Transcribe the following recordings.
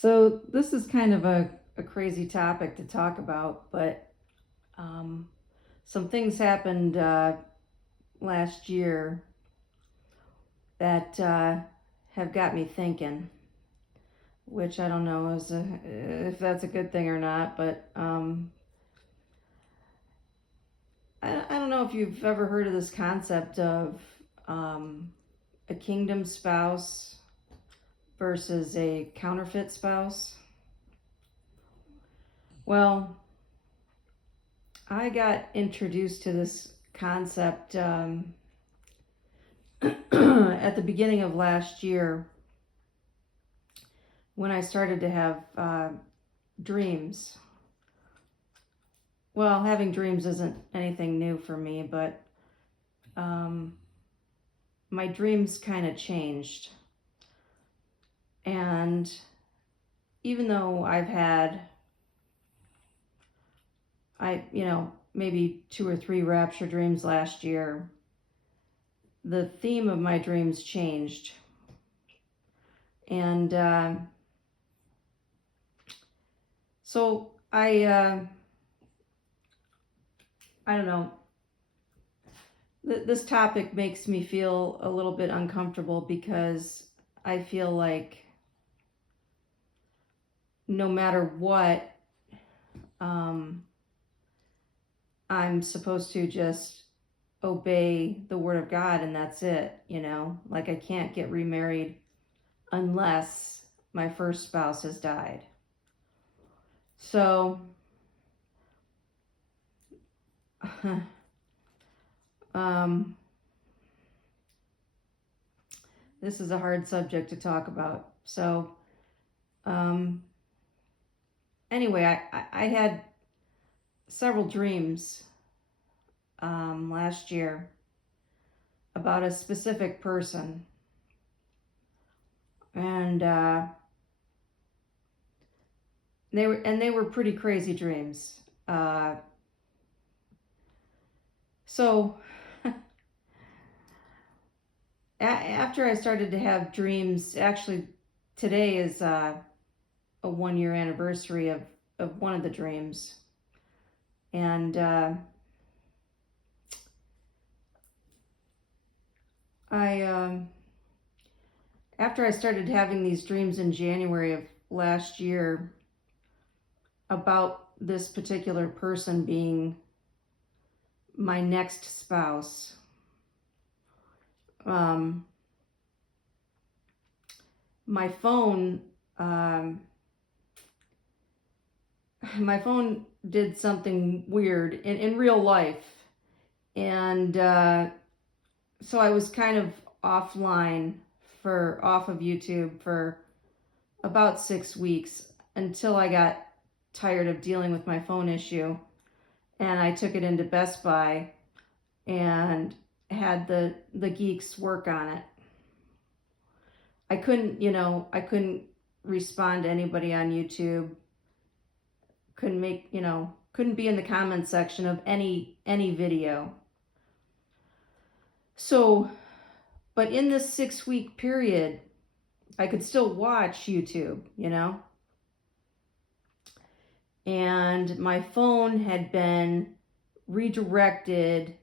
So this is kind of a crazy topic to talk about, but um, some things happened last year that have got me thinking, which I don't know if that's a good thing or not, but I don't know if you've ever heard of this concept of a kingdom spouse versus a counterfeit spouse. Well, I got introduced to this concept at the beginning of last year when I started to have dreams. Well, having dreams isn't anything new for me, but my dreams kind of changed. And even though I've had, maybe 2 or 3 rapture dreams last year, the theme of my dreams changed. And so I don't know. This topic makes me feel a little bit uncomfortable because I feel like no matter what, I'm supposed to just obey the word of God and that's it, Like I can't get remarried unless my first spouse has died. So, this is a hard subject to talk about. So, anyway, I had several dreams last year about a specific person, and they were pretty crazy dreams. So after I started to have dreams, actually today is a 1-year anniversary of one of the dreams, and after I started having these dreams in January of last year about this particular person being my next spouse, my phone did something weird in real life, and so I was kind of off of YouTube for about 6 weeks until I got tired of dealing with my phone issue, and I took it into Best Buy and had the geeks work on it. I couldn't respond to anybody on YouTube. Couldn't be in the comment section of any video. So, but in this 6-week period, I could still watch YouTube, and my phone had been redirected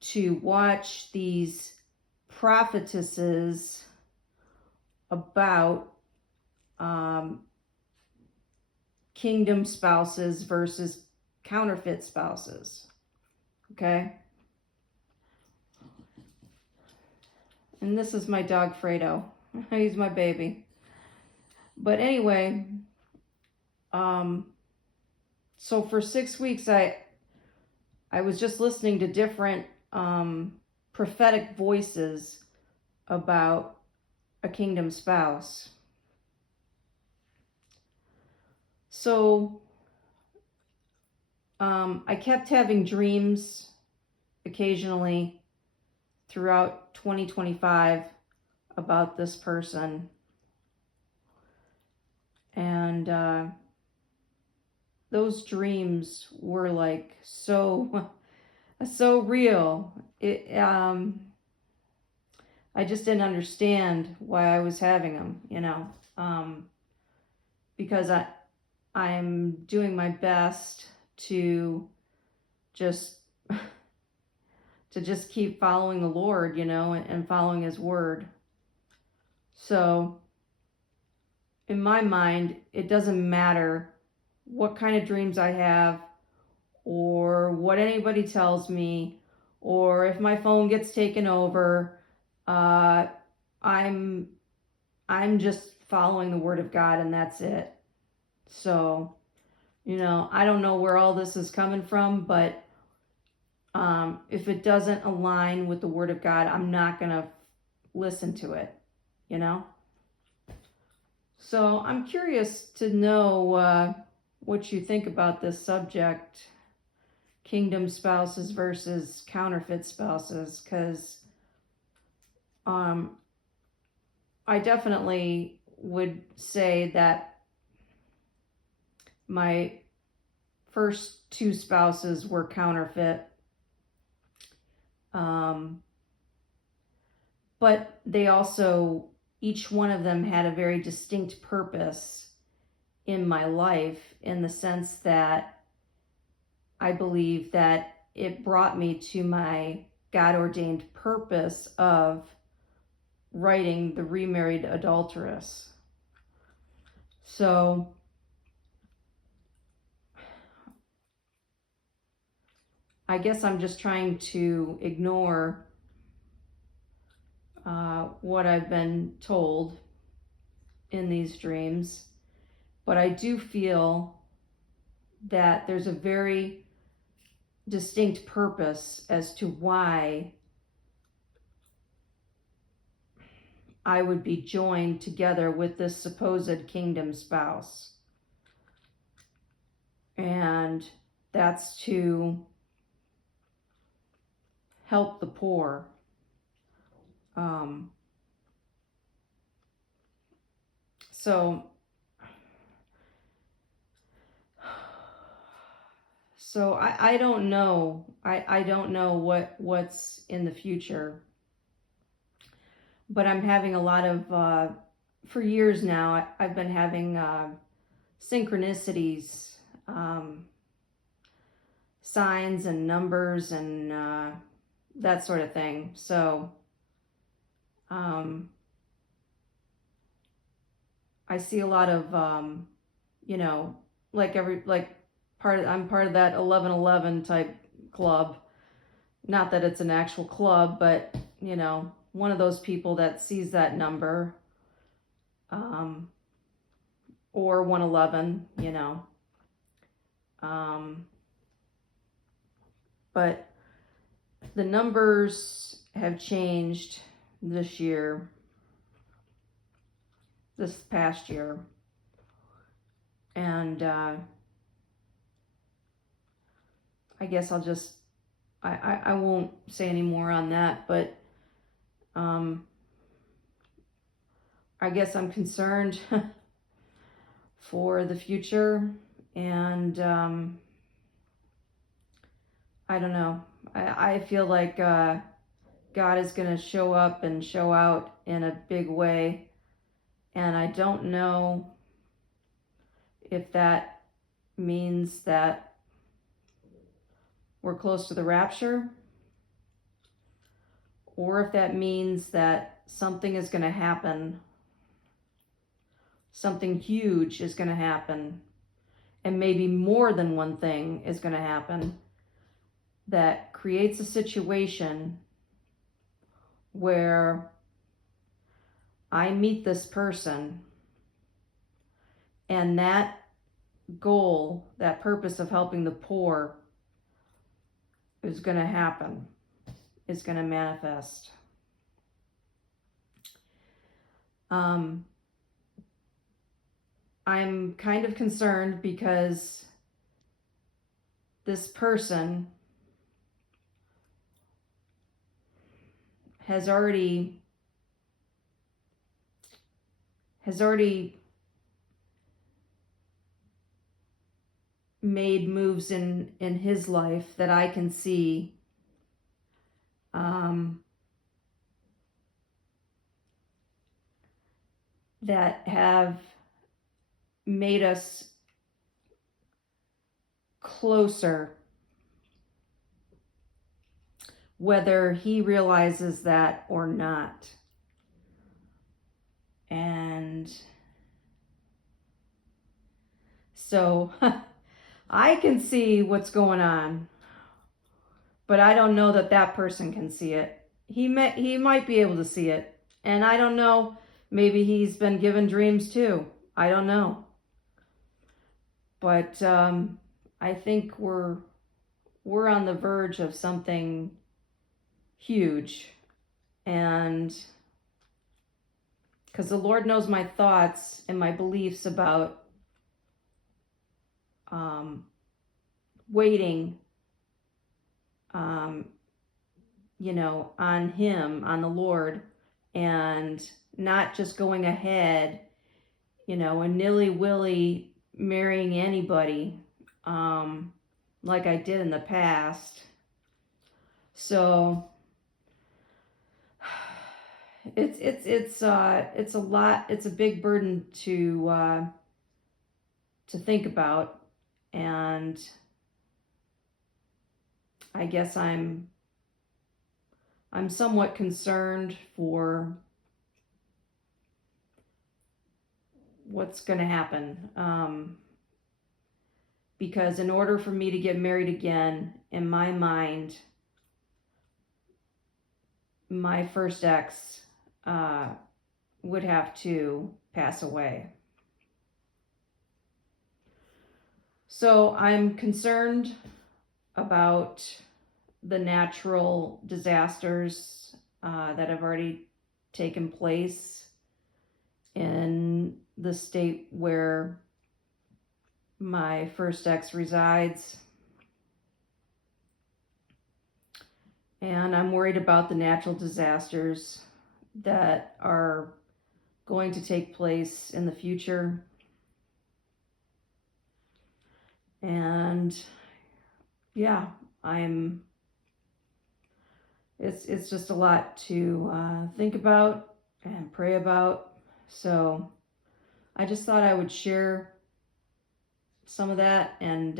to watch these prophetesses about kingdom spouses versus counterfeit spouses. Okay? And this is my dog Fredo. He's my baby. But anyway, so for 6 weeks I was just listening to different prophetic voices about a kingdom spouse. So I kept having dreams occasionally throughout 2025 about this person, and those dreams were like so real. I just didn't understand why I was having them, because I'm doing my best to just keep following the Lord, and following his word. So in my mind, it doesn't matter what kind of dreams I have, or what anybody tells me, or if my phone gets taken over. I'm just following the word of God, and that's it. So, I don't know where all this is coming from, but if it doesn't align with the word of God, I'm not going to listen to it, So I'm curious to know what you think about this subject, kingdom spouses versus counterfeit spouses, because I definitely would say that my first two spouses were counterfeit. But they also, each one of them had a very distinct purpose in my life, in the sense that I believe that it brought me to my God-ordained purpose of writing The Remarried Adulteress. So I guess I'm just trying to ignore what I've been told in these dreams, but I do feel that there's a very distinct purpose as to why I would be joined together with this supposed kingdom spouse. And that's to help the poor. So I don't know. I don't know what's in the future. But I'm having a lot of, for years now, I've been having synchronicities, signs and numbers and that sort of thing. So I see a lot of, I'm part of that 1111 type club. Not that it's an actual club, but one of those people that sees that number, or 111, but the numbers have changed this past year, and I guess I won't say any more on that, but I guess I'm concerned for the future, and I don't know. I feel like God is going to show up and show out in a big way, and I don't know if that means that we're close to the rapture, or if that means that something is going to happen. Something huge is going to happen, and maybe more than one thing is going to happen that creates a situation where I meet this person, and that goal, that purpose of helping the poor, is going to happen, is going to manifest. I'm kind of concerned because this person has already made moves in his life that I can see, that have made us closer, whether he realizes that or not. And so I can see what's going on, but I don't know that that person can see it. He might be able to see it, and I don't know. Maybe he's been given dreams too. I don't know. But I think we're on the verge of something huge, and because the Lord knows my thoughts and my beliefs about waiting, on Him, on the Lord, and not just going ahead, and nilly-willy marrying anybody, like I did in the past. So it's a lot. It's a big burden to think about, and I guess I'm somewhat concerned for what's going to happen, because in order for me to get married again, in my mind, my first ex would have to pass away. So I'm concerned about the natural disasters that have already taken place in the state where my first ex resides. And I'm worried about the natural disasters that are going to take place in the future. And yeah, it's just a lot to think about and pray about. So I just thought I would share some of that, and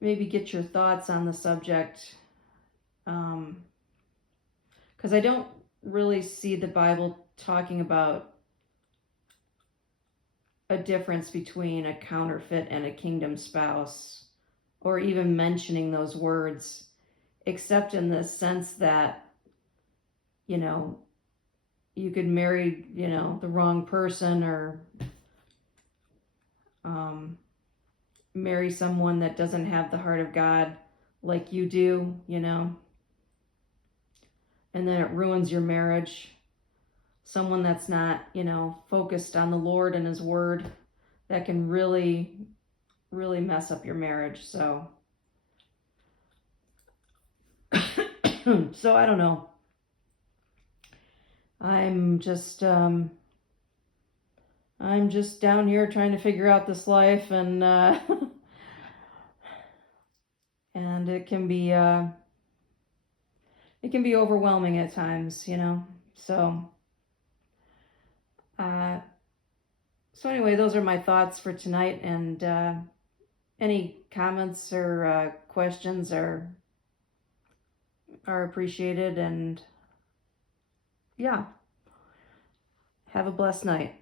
maybe get your thoughts on the subject, because I don't really see the Bible talking about a difference between a counterfeit and a kingdom spouse, or even mentioning those words, except in the sense that, you could marry, the wrong person, or marry someone that doesn't have the heart of God like you do, and then it ruins your marriage. Someone that's not, focused on the Lord and His Word, that can really, really mess up your marriage. So, so I don't know. I'm just down here trying to figure out this life, and and it can be overwhelming at times, So, so anyway, those are my thoughts for tonight, and any comments or questions are appreciated, and yeah, have a blessed night.